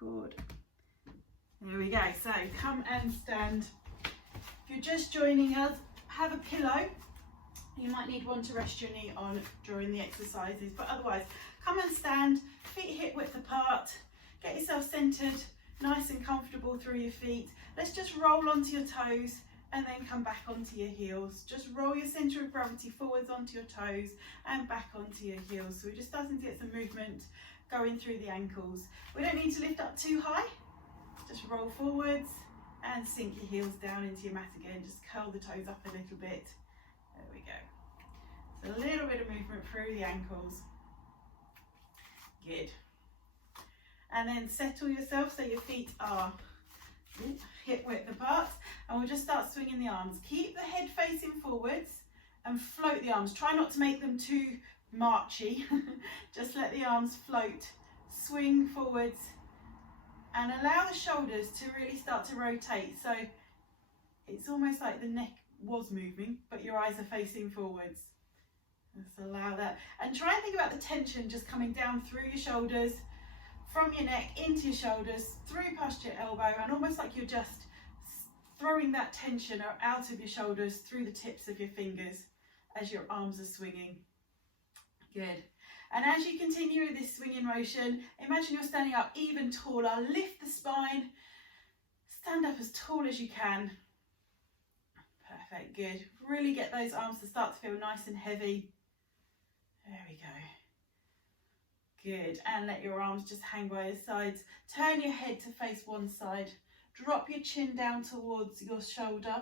cord. There we go. So come and stand. If you're just joining us, have a pillow. You might need one to rest your knee on during the exercises, but otherwise come and stand, feet hip width apart, get yourself centered, nice and comfortable through your feet. Let's just roll onto your toes and then come back onto your heels. Just roll your center of gravity forwards onto your toes and back onto your heels. So we're just starting to get some movement going through the ankles. We don't need to lift up too high. Just roll forwards and sink your heels down into your mat again. Just curl the toes up a little bit. There we go. So a little bit of movement through the ankles. Good. And then settle yourself so your feet are hip width apart, and we'll just start swinging the arms. Keep the head facing forwards and float the arms. Try not to make them too marchy. Just let the arms float, swing forwards, and allow the shoulders to really start to rotate. So it's almost like the neck was moving, but your eyes are facing forwards. Just allow that, and try and think about the tension just coming down through your shoulders, from your neck into your shoulders, through past your elbow, and almost like you're just throwing that tension out of your shoulders through the tips of your fingers as your arms are swinging. Good. And as you continue with this swinging motion, imagine you're standing up even taller. Lift the spine, stand up as tall as you can. Perfect, good. Really get those arms to start to feel nice and heavy. There we go. Good, and let your arms just hang by your sides. Turn your head to face one side. Drop your chin down towards your shoulder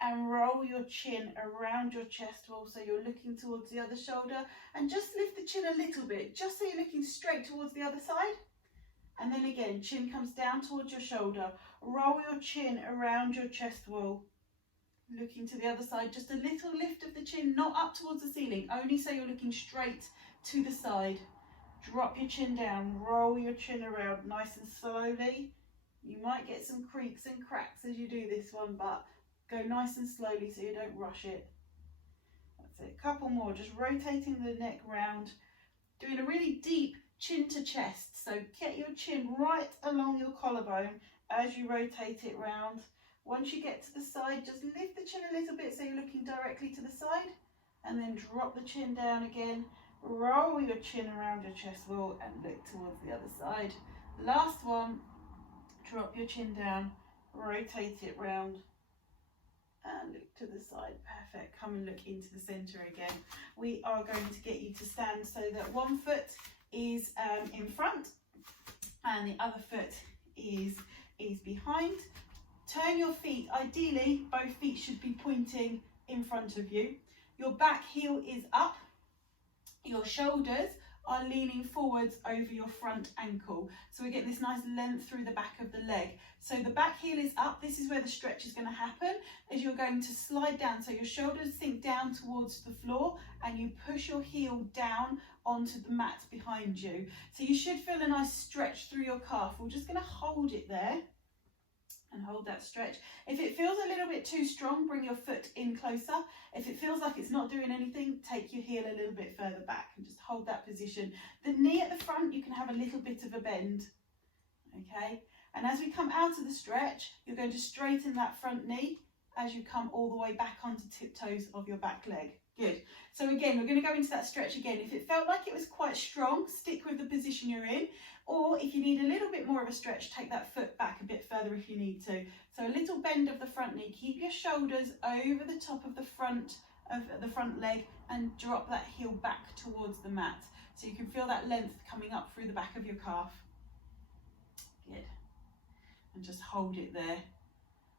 and roll your chin around your chest wall so you're looking towards the other shoulder, and just lift the chin a little bit, just so you're looking straight towards the other side. And then again, chin comes down towards your shoulder. Roll your chin around your chest wall, looking to the other side. Just a little lift of the chin, not up towards the ceiling, only so you're looking straight to the side. Drop your chin down, roll your chin around nice and slowly. You might get some creaks and cracks as you do this one, but go nice and slowly so you don't rush it. That's it, a couple more, just rotating the neck round, doing a really deep chin to chest. So get your chin right along your collarbone as you rotate it round. Once you get to the side, just lift the chin a little bit so you're looking directly to the side, and then drop the chin down again. Roll your chin around your chest wall and look towards the other side. Last one, drop your chin down, rotate it round and look to the side. Perfect. Come and look into the center again. We are going to get you to stand so that one foot is in front and the other foot is behind. Turn your feet, ideally both feet should be pointing in front of you. Your back heel is up. Your shoulders are leaning forwards over your front ankle. So we get this nice length through the back of the leg. So the back heel is up. This is where the stretch is going to happen, as you're going to slide down. So your shoulders sink down towards the floor and you push your heel down onto the mat behind you. So you should feel a nice stretch through your calf. We're just going to hold it there and hold that stretch. If it feels a little bit too strong, bring your foot in closer. If it feels like it's not doing anything, take your heel a little bit further back and just hold that position. The knee at the front, you can have a little bit of a bend, okay? And as we come out of the stretch, you're going to straighten that front knee as you come all the way back onto tiptoes of your back leg. Good. So again, we're going to go into that stretch again. If it felt like it was quite strong, stick with the position you're in. Or if you need a little bit more of a stretch, take that foot back a bit further if you need to. So a little bend of the front knee. Keep your shoulders over the top of the front leg and drop that heel back towards the mat. So you can feel that length coming up through the back of your calf. Good. And just hold it there.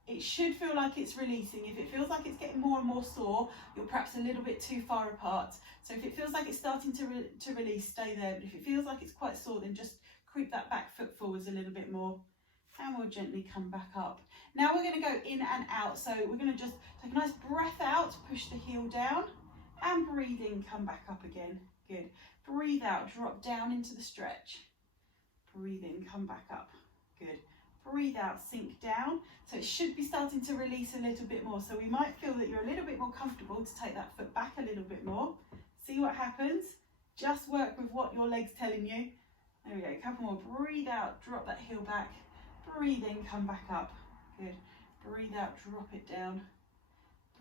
It should feel like it's releasing. If it feels like it's getting more and more sore, you're perhaps a little bit too far apart. So if it feels like it's starting to release, stay there. But if it feels like it's quite sore, then just creep that back foot forwards a little bit more. And we'll gently come back up. Now we're going to go in and out. So we're going to just take a nice breath out, push the heel down, and breathe in, come back up again. Good. Breathe out, drop down into the stretch. Breathe in, come back up. Good. Breathe out, sink down. So it should be starting to release a little bit more. So we might feel that you're a little bit more comfortable to take that foot back a little bit more. See what happens. Just work with what your leg's telling you There we go, a couple more. Breathe out, drop that heel back. Breathe in, come back up. Good. Breathe out, drop it down.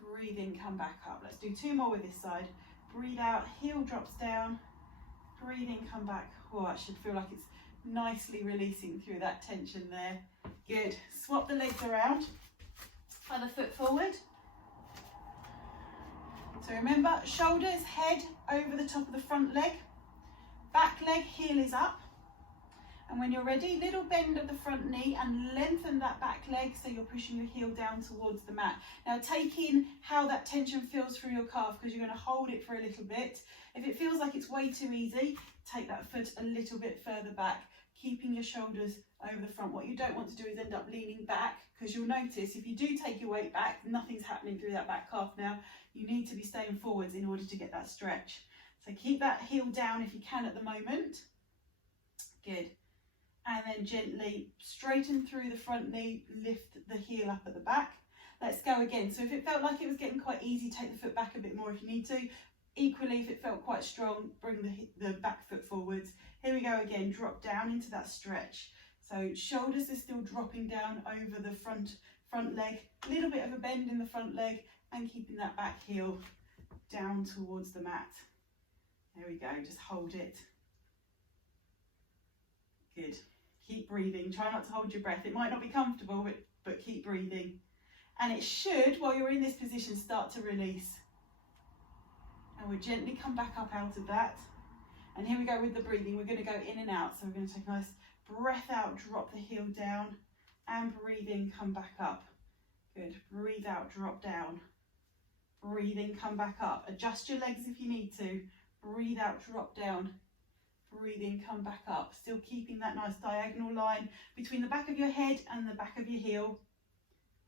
Breathe in, come back up. Let's do 2 more with this side. Breathe out, heel drops down. Breathe in, come back. Oh, I should feel like it's nicely releasing through that tension there. Good. Swap the legs around. Other foot forward. So remember, shoulders, head over the top of the front leg. Back leg, heel is up. And when you're ready, little bend of the front knee and lengthen that back leg so you're pushing your heel down towards the mat. Now take in how that tension feels through your calf, because you're going to hold it for a little bit. If it feels like it's way too easy, take that foot a little bit further back, keeping your shoulders over the front. What you don't want to do is end up leaning back, because you'll notice if you do take your weight back, nothing's happening through that back calf now. You need to be staying forwards in order to get that stretch. So keep that heel down if you can at the moment. Good. And then gently straighten through the front knee, lift the heel up at the back. Let's go again. So if it felt like it was getting quite easy, take the foot back a bit more if you need to. Equally, if it felt quite strong, bring the back foot forwards. Here we go again, drop down into that stretch. So shoulders are still dropping down over the front leg, a little bit of a bend in the front leg, and keeping that back heel down towards the mat. There we go, just hold it. Good. Keep breathing. Try not to hold your breath. It might not be comfortable, but keep breathing. And it should, while you're in this position, start to release. And we'll gently come back up out of that. And here we go with the breathing. We're going to go in and out. So we're going to take a nice breath out, drop the heel down, and breathe in, come back up. Good. Breathe out, drop down. Breathe in, come back up. Adjust your legs if you need to. Breathe out, drop down. Breathe in, come back up. Still keeping that nice diagonal line between the back of your head and the back of your heel.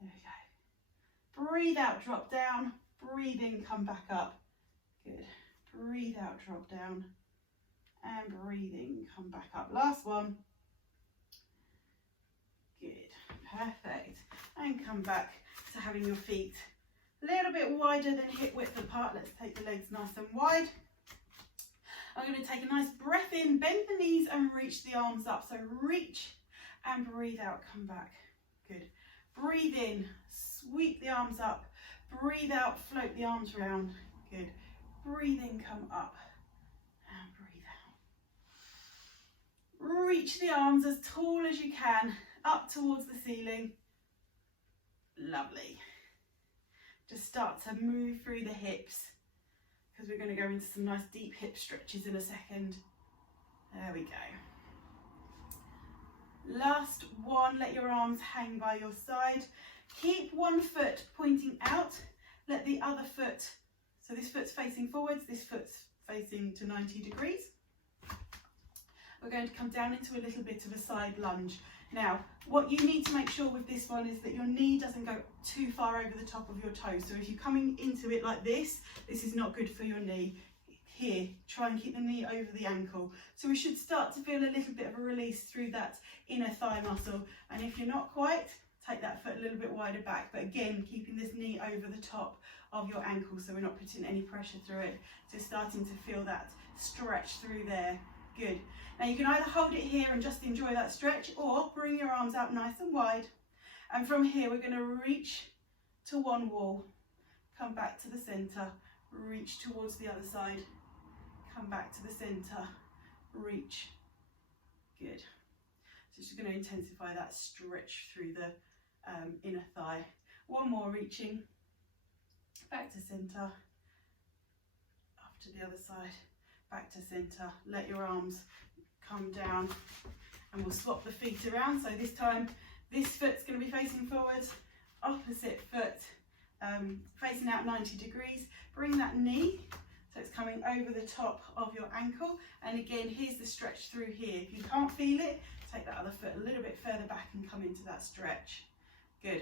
There we go. Breathe out, drop down. Breathe in, come back up. Good. Breathe out, drop down. And breathe in, come back up. Last one. Good. Perfect. And come back to having your feet a little bit wider than hip width apart. Let's take the legs nice and wide. I'm going to take a nice breath in, bend the knees and reach the arms up. So reach and breathe out, come back. Good. Breathe in, sweep the arms up. Breathe out, float the arms round. Good. Breathe in, come up and breathe out. Reach the arms as tall as you can, up towards the ceiling. Lovely. Just start to move through the hips, because we're going to go into some nice deep hip stretches in a second. There we go. Last one, let your arms hang by your side. Keep one foot pointing out, let the other foot, so this foot's facing forwards, this foot's facing to 90 degrees. We're going to come down into a little bit of a side lunge. Now, what you need to make sure with this one is that your knee doesn't go too far over the top of your toe. So if you're coming into it like this is not good for your knee. Here, try and keep the knee over the ankle. So we should start to feel a little bit of a release through that inner thigh muscle. And if you're not quite, take that foot a little bit wider back. But again, keeping this knee over the top of your ankle so we're not putting any pressure through it. So starting to feel that stretch through there. Good. Now you can either hold it here and just enjoy that stretch, or bring your arms out nice and wide. And from here, we're going to reach to one wall, come back to the center, reach towards the other side, come back to the center, reach. Good. So just going to intensify that stretch through the inner thigh. One more, reaching, back to center, up to the other side, back to center. Let your arms come down, and we'll swap the feet around. So this time this foot's going to be facing forwards, opposite foot facing out 90 degrees. Bring that knee so it's coming over the top of your ankle, and again, here's the stretch through here. If you can't feel it, take that other foot a little bit further back and come into that stretch. Good.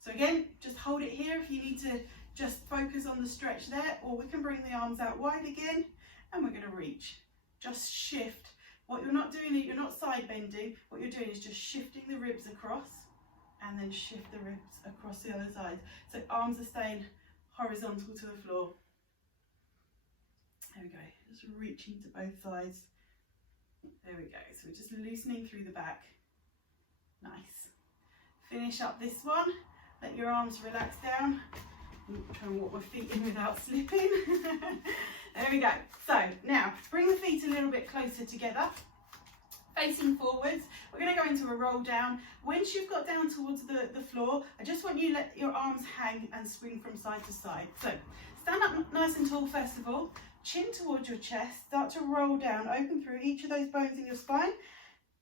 So again, just hold it here if you need to just focus on the stretch there, or we can bring the arms out wide again, and we're going to reach. Just shift. What you're not doing, you're not side bending. What you're doing is just shifting the ribs across, and then shift the ribs across the other side. So arms are staying horizontal to the floor. There we go. Just reaching to both sides. There we go. So we're just loosening through the back. Nice. Finish up this one. Let your arms relax down. I'm trying to walk my feet in without slipping. There we go. So now bring the feet a little bit closer together, facing forwards. We're going to go into a roll down. Once you've got down towards the floor, I just want you to let your arms hang and swing from side to side. So stand up nice and tall first of all, chin towards your chest, start to roll down, open through each of those bones in your spine.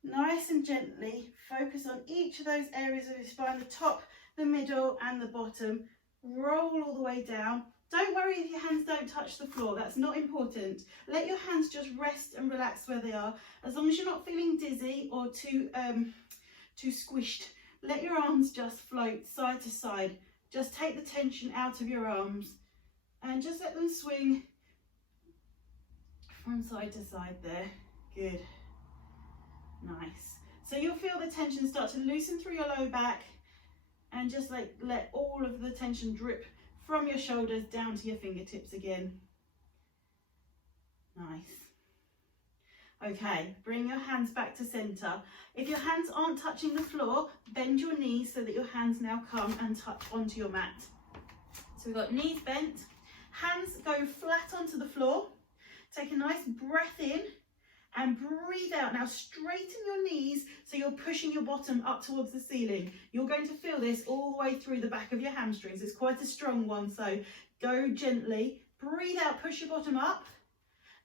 Nice and gently focus on each of those areas of your spine, the top, the middle and the bottom. Roll all the way down. Don't worry if your hands don't touch the floor, that's not important. Let your hands just rest and relax where they are. As long as you're not feeling dizzy or too squished, let your arms just float side to side. Just take the tension out of your arms and just let them swing from side to side there. Good. Nice. So you'll feel the tension start to loosen through your lower back and just let all of the tension drip from your shoulders down to your fingertips again. Nice. Okay, bring your hands back to center. If your hands aren't touching the floor, bend your knees so that your hands now come and touch onto your mat. So we've got knees bent, hands go flat onto the floor. Take a nice breath in and breathe out. Now straighten your knees so you're pushing your bottom up towards the ceiling. You're going to feel this all the way through the back of your hamstrings. It's quite a strong one, so go gently. Breathe out, push your bottom up,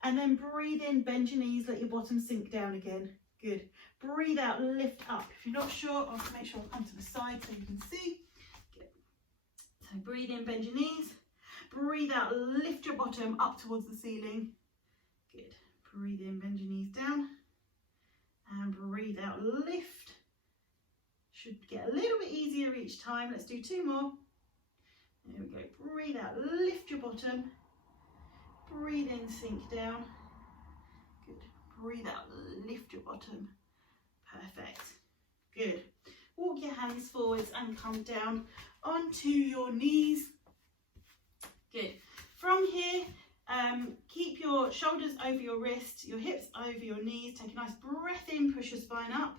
and then breathe in, bend your knees, let your bottom sink down again. Good. Breathe out, lift up. If you're not sure, I'll make sure I come to the side so you can see. Good. So breathe in, bend your knees. Breathe out, lift your bottom up towards the ceiling. Good. Breathe in, bend your knees down, and breathe out, lift. Should get a little bit easier each time. Let's do 2 more. There we go. Breathe out, lift your bottom. Breathe in, sink down. Good. Breathe out, lift your bottom. Perfect. Good. Walk your hands forwards and come down onto your knees. Good. From here, keep your shoulders over your wrist, your hips over your knees. Take a nice breath in, push your spine up,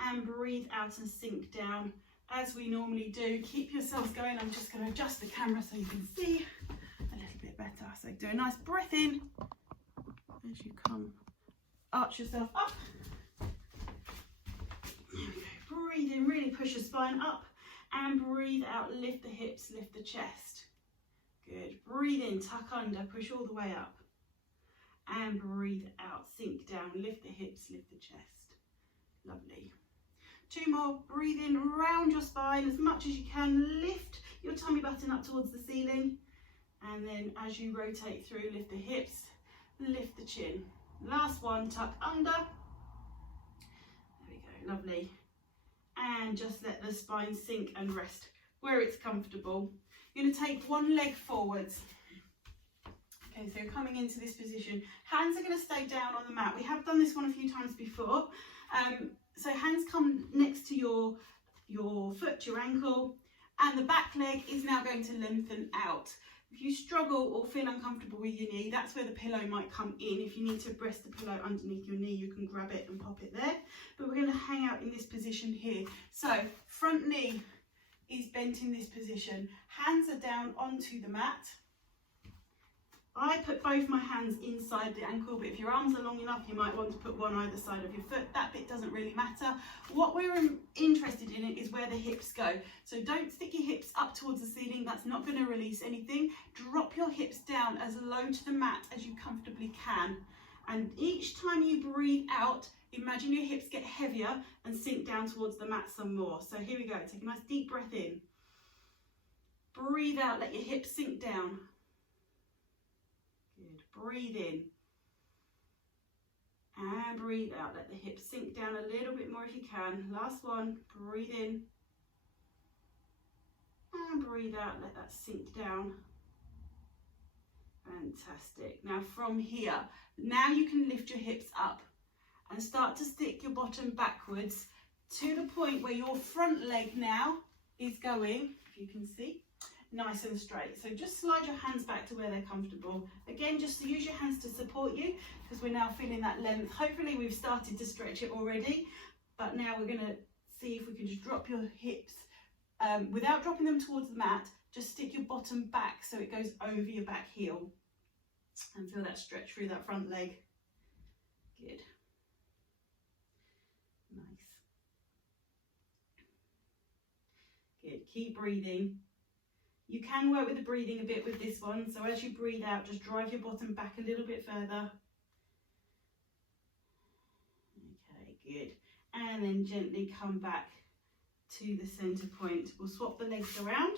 and breathe out and sink down as we normally do. Keep yourselves going. I'm just going to adjust the camera so you can see a little bit better. So do a nice breath in as you come, arch yourself up. There we go. Breathe in, really push your spine up, and breathe out, lift the hips, lift the chest. Good. Breathe in, tuck under, push all the way up. And breathe out, sink down, lift the hips, lift the chest. Lovely. 2 more. Breathe in, round your spine as much as you can. Lift your tummy button up towards the ceiling. And then as you rotate through, lift the hips, lift the chin. Last one, tuck under. There we go. Lovely. And just let the spine sink and rest where it's comfortable. You're going to take one leg forwards. Okay, so you're coming into this position. Hands are going to stay down on the mat. We have done this one a few times before. So hands come next to your foot, your ankle, and the back leg is now going to lengthen out. If you struggle or feel uncomfortable with your knee, that's where the pillow might come in. If you need to rest the pillow underneath your knee, you can grab it and pop it there. But we're going to hang out in this position here. So front knee is bent in this position. Hands are down onto the mat. I put both my hands inside the ankle, but if your arms are long enough, you might want to put one either side of your foot. That bit doesn't really matter. What we're interested in is where the hips go. So don't stick your hips up towards the ceiling. That's not going to release anything. Drop your hips down as low to the mat as you comfortably can. And each time you breathe out, imagine your hips get heavier and sink down towards the mat some more. So here we go. Take a nice deep breath in. Breathe out, let your hips sink down. Good. Breathe in. And breathe out, let the hips sink down a little bit more if you can. Last one. Breathe in. And breathe out, let that sink down. Fantastic. Now from here, now you can lift your hips up and start to stick your bottom backwards to the point where your front leg now is going, if you can see. nice and straight. So just slide your hands back to where they're comfortable. Again, just to use your hands to support you, because we're now feeling that length. Hopefully we've started to stretch it already, but now we're going to see if we can just drop your hips without dropping them towards the mat. Just stick your bottom back so it goes over your back heel, and feel that stretch through that front leg. Good. Nice. Good. Keep breathing. You can work with the breathing a bit with this one, so as you breathe out, just drive your bottom back a little bit further. Okay, good. And then gently come back to the center point. We'll swap the legs around.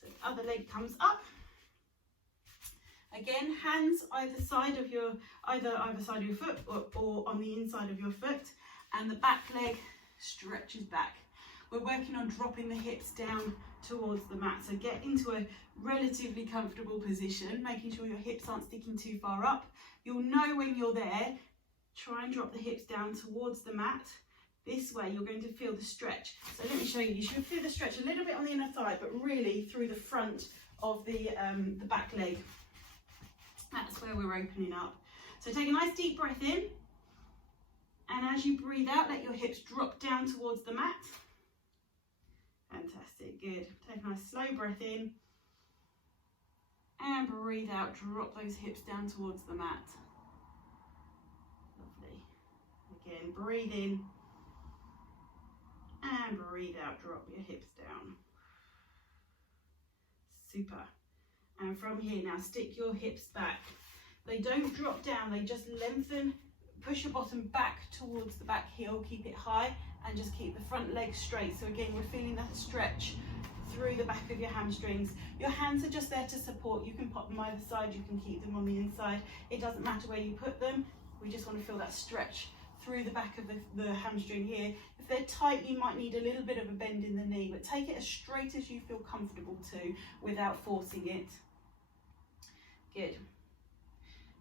So the other leg comes up. Again, hands either side of your foot or on the inside of your foot, and the back leg stretches back. We're working on dropping the hips down towards the mat. So get into a relatively comfortable position, making sure your hips aren't sticking too far up. You'll know when you're there. Try and drop the hips down towards the mat. This way you're going to feel the stretch. So let me show you. You should feel the stretch a little bit on the inner thigh, but really through the front of the back leg. That's where we're opening up. So take a nice deep breath in, and as you breathe out, let your hips drop down towards the mat. Fantastic, good. Take a nice slow breath in, and breathe out, drop those hips down towards the mat. Lovely. Again, breathe in, and breathe out, drop your hips down. Super. And from here now, stick your hips back. They don't drop down, they just lengthen. Push your bottom back towards the back heel, keep it high, and just keep the front leg straight. So again, we're feeling that stretch through the back of your hamstrings. Your hands are just there to support. You can pop them either side, you can keep them on the inside. It doesn't matter where you put them. We just want to feel that stretch through the back of the hamstring here. If they're tight, you might need a little bit of a bend in the knee, but take it as straight as you feel comfortable to without forcing it. Good.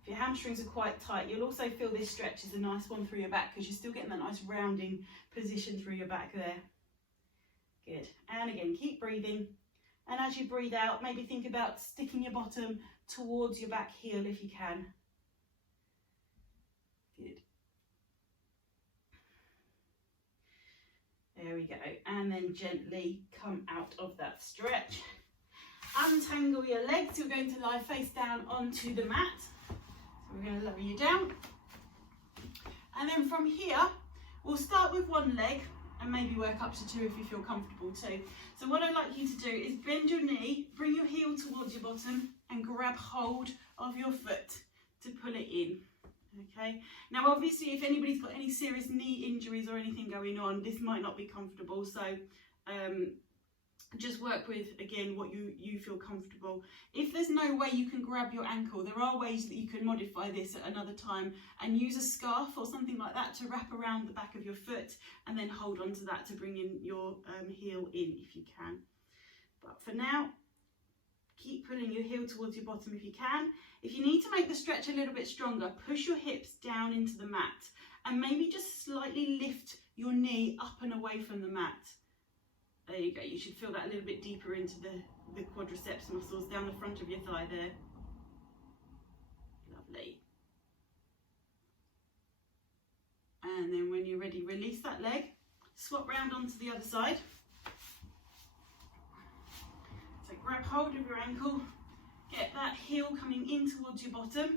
If your hamstrings are quite tight, you'll also feel this stretch is a nice one through your back, because you're still getting that nice rounding position through your back there. Good. And again, keep breathing. And as you breathe out, maybe think about sticking your bottom towards your back heel if you can. Good. There we go. And then gently come out of that stretch. Untangle your legs. You're going to lie face down onto the mat. So we're going to lower you down. And then from here, we'll start with one leg and maybe work up to two if you feel comfortable too. So what I'd like you to do is bend your knee, bring your heel towards your bottom, and grab hold of your foot to pull it in. Okay, now obviously if anybody's got any serious knee injuries or anything going on, this might not be comfortable, so just work with, again, what you feel comfortable. If there's no way you can grab your ankle, there are ways that you can modify this at another time and use a scarf or something like that to wrap around the back of your foot and then hold on to that to bring in your heel in if you can. But for now, keep pulling your heel towards your bottom if you can. If you need to make the stretch a little bit stronger, push your hips down into the mat and maybe just slightly lift your knee up and away from the mat. There you go. You should feel that a little bit deeper into the quadriceps muscles down the front of your thigh there. Lovely. And then when you're ready, release that leg. Swap round onto the other side. So grab hold of your ankle. Get that heel coming in towards your bottom.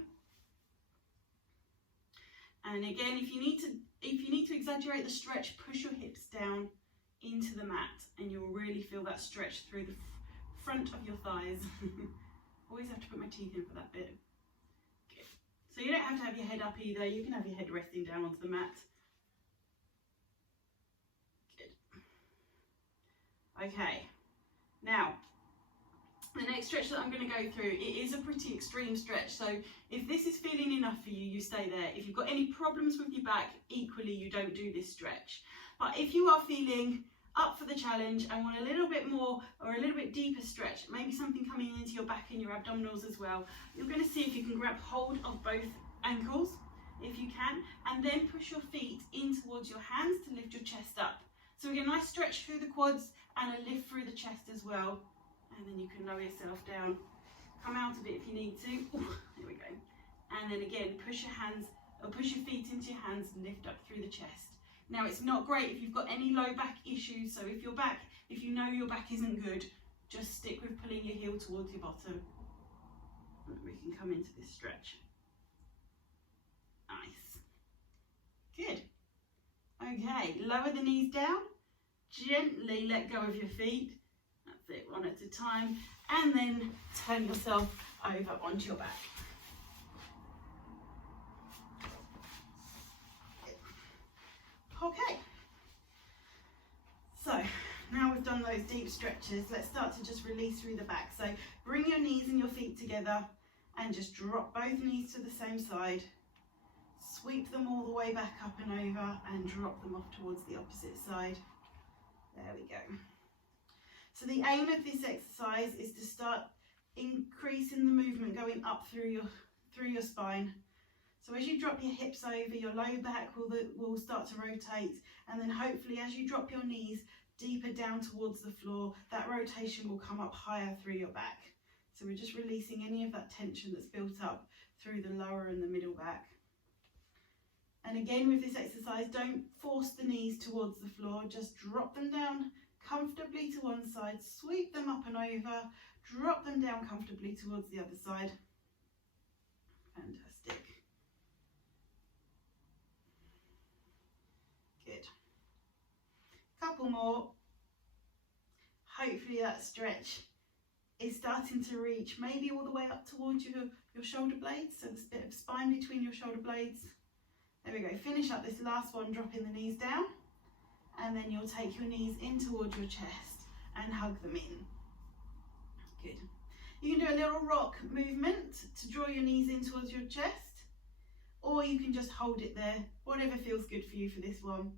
And again, if you need to exaggerate the stretch, push your hips down into the mat and you'll really feel that stretch through the front of your thighs. Always have to put my teeth in for that bit. Good. So you don't have to have your head up either, you can have your head resting down onto the mat. Good. Okay, now the next stretch that I'm going to go through, it is a pretty extreme stretch, so if this is feeling enough for you, you stay there. If you've got any problems with your back, equally you don't do this stretch. But if you are feeling up for the challenge and want a little bit more or a little bit deeper stretch, maybe something coming into your back and your abdominals as well, you're going to see if you can grab hold of both ankles if you can, and then push your feet in towards your hands to lift your chest up. So we get a nice stretch through the quads and a lift through the chest as well. And then you can lower yourself down. Come out of it if you need to. Ooh, there we go. And then again, push your hands, or push your feet into your hands and lift up through the chest. Now it's not great if you've got any low back issues, so if you know your back isn't good, just stick with pulling your heel towards your bottom. And we can come into this stretch. Nice. Good. Okay, lower the knees down, gently let go of your feet. That's it, one at a time. And then turn yourself over onto your back. Okay, so now we've done those deep stretches, let's start to just release through the back. So bring your knees and your feet together and just drop both knees to the same side. Sweep them all the way back up and over and drop them off towards the opposite side. There we go. So the aim of this exercise is to start increasing the movement going up through your spine. So as you drop your hips over, your low back will start to rotate, and then hopefully as you drop your knees deeper down towards the floor, that rotation will come up higher through your back. So we're just releasing any of that tension that's built up through the lower and the middle back. And again with this exercise, don't force the knees towards the floor, just drop them down comfortably to one side, sweep them up and over, drop them down comfortably towards the other side. Fantastic. Good. Couple more. Hopefully that stretch is starting to reach maybe all the way up towards your shoulder blades, so there's a bit of spine between your shoulder blades. There we go. Finish up this last one, dropping the knees down, and then you'll take your knees in towards your chest and hug them in. Good. You can do a little rock movement to draw your knees in towards your chest, or you can just hold it there, whatever feels good for you for this one.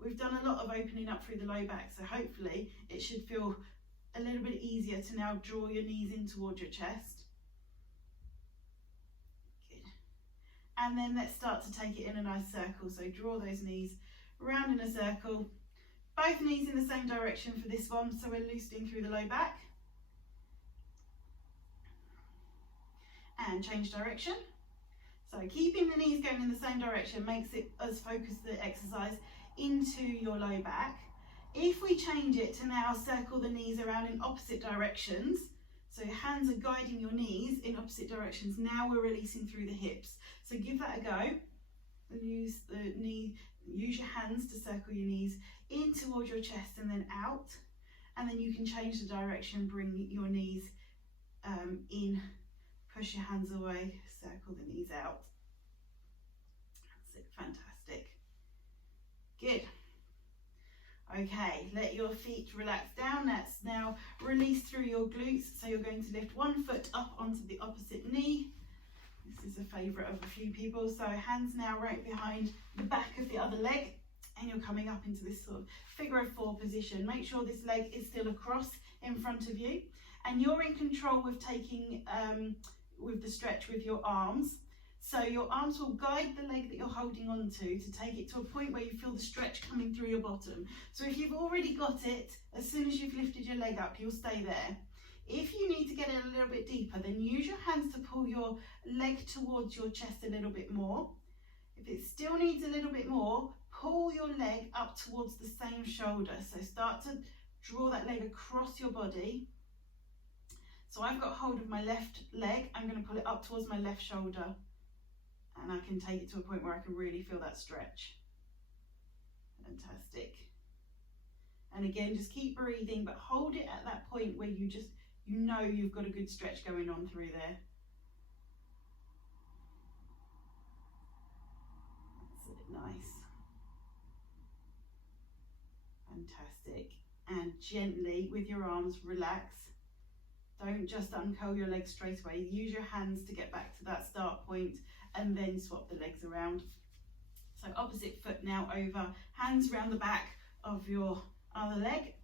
We've done a lot of opening up through the low back, so hopefully it should feel a little bit easier to now draw your knees in towards your chest. Good. And then let's start to take it in a nice circle. So draw those knees round in a circle. Both knees in the same direction for this one, so we're loosening through the low back. And change direction. So keeping the knees going in the same direction makes us focus the exercise into your low back. If we change it to now circle the knees around in opposite directions, so your hands are guiding your knees in opposite directions, now we're releasing through the hips. So give that a go. Use your hands to circle your knees in towards your chest and then out. And then you can change the direction, bring your knees in, push your hands away, circle the knees out. That's it, fantastic. Good. Okay, let your feet relax down. Let's now release through your glutes. So you're going to lift one foot up onto the opposite knee. This is a favourite of a few people. So hands now right behind the back of the other leg, and you're coming up into this sort of figure of four position. Make sure this leg is still across in front of you, and you're in control with taking with the stretch with your arms. So your arms will guide the leg that you're holding on to take it to a point where you feel the stretch coming through your bottom. So if you've already got it, as soon as you've lifted your leg up, you'll stay there. If you need to get it a little bit deeper, then use your hands to pull your leg towards your chest a little bit more. If it still needs a little bit more, pull your leg up towards the same shoulder. So start to draw that leg across your body. So I've got hold of my left leg, I'm going to pull it up towards my left shoulder, and I can take it to a point where I can really feel that stretch. Fantastic. And again, just keep breathing, but hold it at that point where you know you've got a good stretch going on through there. That's it, nice. Fantastic. And gently, with your arms, relax. Don't just uncurl your legs straight away. Use your hands to get back to that start point and then swap the legs around. So opposite foot now over, hands round the back of your other leg.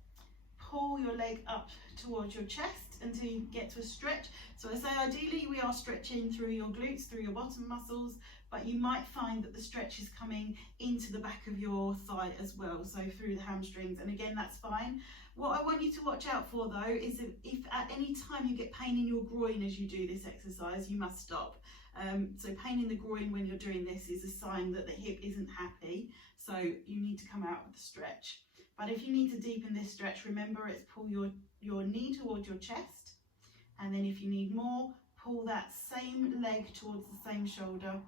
Pull your leg up towards your chest until you get to a stretch. So I say ideally we are stretching through your glutes, through your bottom muscles, but you might find that the stretch is coming into the back of your thigh as well, so through the hamstrings, and again, that's fine. What I want you to watch out for though is if at any time you get pain in your groin as you do this exercise, you must stop. So pain in the groin when you're doing this is a sign that the hip isn't happy, so you need to come out with the stretch. But if you need to deepen this stretch, remember it's pull your knee towards your chest, and then if you need more, pull that same leg towards the same shoulder,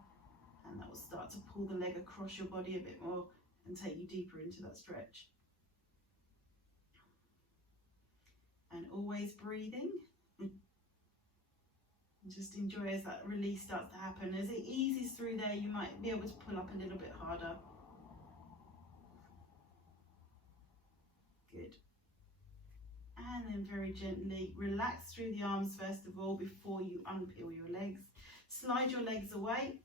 and that will start to pull the leg across your body a bit more and take you deeper into that stretch. And always breathing. Just enjoy as that release starts to happen. As it eases through there, you might be able to pull up a little bit harder. Good. And then very gently relax through the arms first of all before you unpeel your legs. Slide your legs away.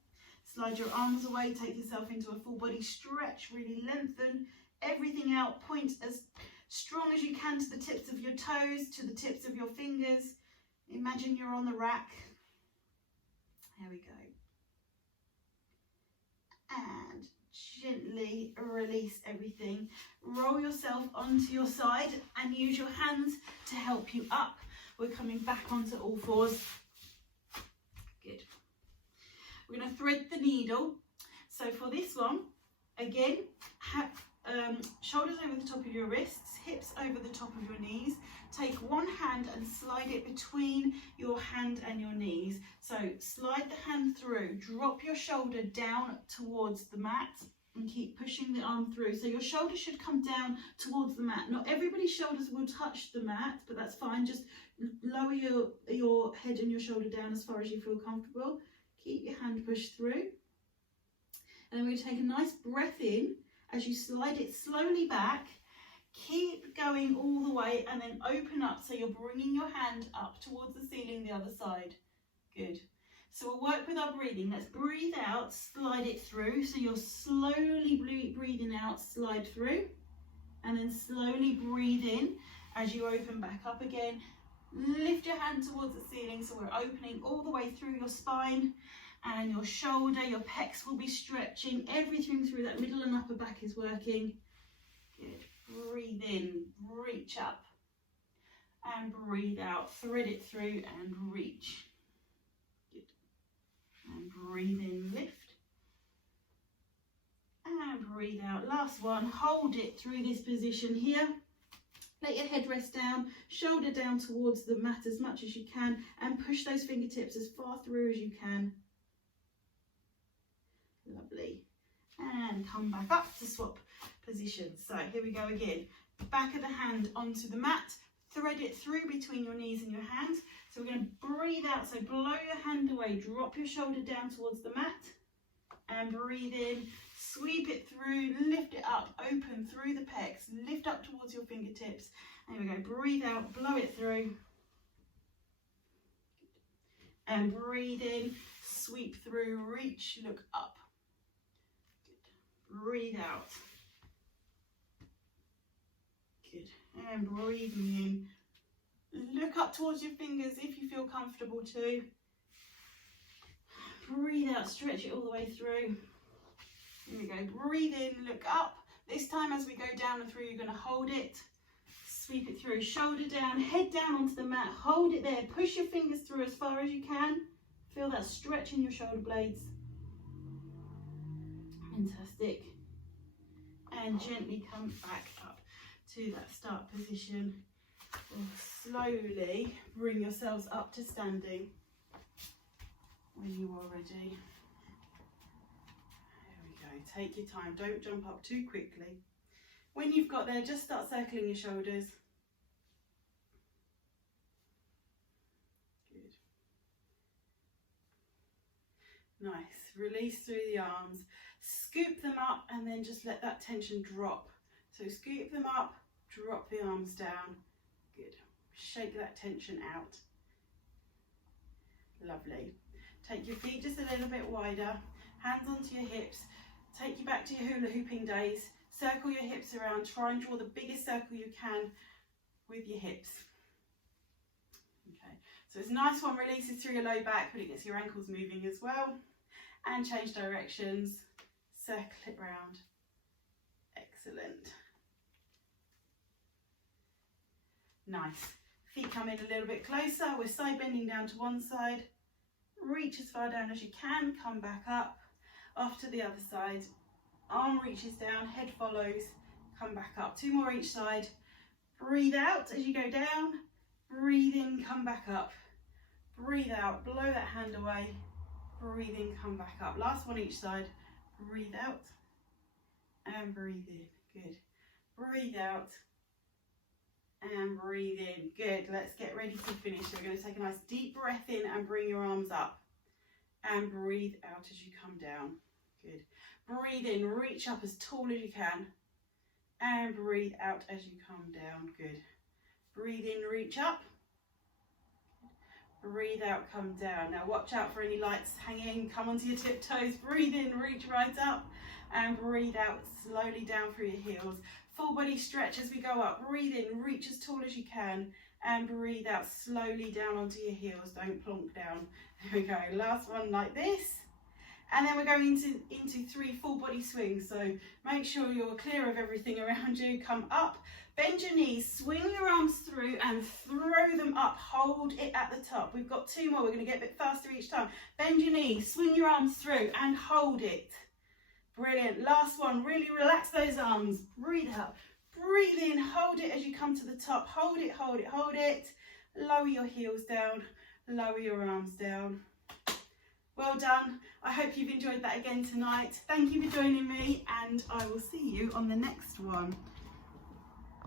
Slide your arms away. Take yourself into a full body stretch. Really lengthen everything out. Point as strong as you can to the tips of your toes, to the tips of your fingers. Imagine you're on the rack. There we go. And gently release everything. Roll yourself onto your side and use your hands to help you up. We're coming back onto all fours. Good. We're going to thread the needle. So for this one, again, shoulders over the top of your wrists, hips over the top of your knees. Take one hand and slide it between your hand and your knees. So slide the hand through, drop your shoulder down towards the mat and keep pushing the arm through. So your shoulder should come down towards the mat. Not everybody's shoulders will touch the mat, but that's fine. Just lower your head and your shoulder down as far as you feel comfortable. Keep your hand pushed through. And then we're going to take a nice breath in as you slide it slowly back. Keep going all the way and then open up, so you're bringing your hand up towards the ceiling the other side. Good. So we'll work with our breathing. Let's breathe out, slide it through. So you're slowly breathing out, slide through, and then slowly breathe in as you open back up again. Lift your hand towards the ceiling, so we're opening all the way through your spine and your shoulder. Your pecs will be stretching. Everything through that middle and upper back is working. Good. Breathe in, reach up, and breathe out. Thread it through and reach. Good. And breathe in, lift. And breathe out. Last one. Hold it through this position here. Let your head rest down, shoulder down towards the mat as much as you can, and push those fingertips as far through as you can. Lovely. And come back up to swap positions. So here we go again. Back of the hand onto the mat, thread it through between your knees and your hands. So we're going to breathe out, so blow your hand away, drop your shoulder down towards the mat, and breathe in, sweep it through, lift it up, open through the pecs, lift up towards your fingertips. There we go, breathe out, blow it through, and breathe in, sweep through, reach, look up. Good. Breathe out. Good. And breathing in, look up towards your fingers if you feel comfortable to. Breathe out, stretch it all the way through. Here we go, breathe in, look up. This time as we go down and through, you're going to hold it, sweep it through, shoulder down, head down onto the mat, hold it there, push your fingers through as far as you can. Feel that stretch in your shoulder blades. Fantastic. And gently come back up to that start position. And slowly bring yourselves up to standing when you are ready. There we go, take your time, don't jump up too quickly. When you've got there, just start circling your shoulders. Good. Nice, release through the arms, scoop them up and then just let that tension drop. So scoop them up, drop the arms down. Good, shake that tension out. Lovely. Take your feet just a little bit wider, hands onto your hips, take you back to your hula hooping days, circle your hips around, try and draw the biggest circle you can with your hips. Okay, so it's a nice one, releases through your low back, but it gets your ankles moving as well. and change directions, circle it round. Excellent. Nice. Feet come in a little bit closer. We're side bending down to one side. Reach as far down as you can, come back up. Off to the other side. Arm reaches down, head follows, come back up. 2 more each side. Breathe out as you go down. Breathe in, come back up. Breathe out, blow that hand away. Breathe in, come back up. Last one each side. Breathe out and breathe in. Good. Breathe out and breathe in. Good. Let's get ready to finish. So we're going to take a nice deep breath in and bring your arms up. And breathe out as you come down. Good. Breathe in, reach up as tall as you can. And breathe out as you come down. Good. Breathe in, reach up. Breathe out, come down. Now watch out for any lights hanging. Come onto your tiptoes. Breathe in, reach right up. And breathe out slowly down through your heels. Full body stretch as we go up. Breathe in, reach as tall as you can. And breathe out slowly down onto your heels. Don't plonk down. There we go. Last one like this. And then we're going into 3 full body swings. So make sure you're clear of everything around you. Come up, bend your knees, swing your arms through and throw them up. Hold it at the top. We've got 2 more. We're going to get a bit faster each time. Bend your knees, swing your arms through and hold it. Brilliant. Last one. Really relax those arms. Breathe out. Breathe in. Hold it as you come to the top. Hold it, hold it, hold it. Lower your heels down. Lower your arms down. Well done. I hope you've enjoyed that again tonight. Thank you for joining me, and I will see you on the next one.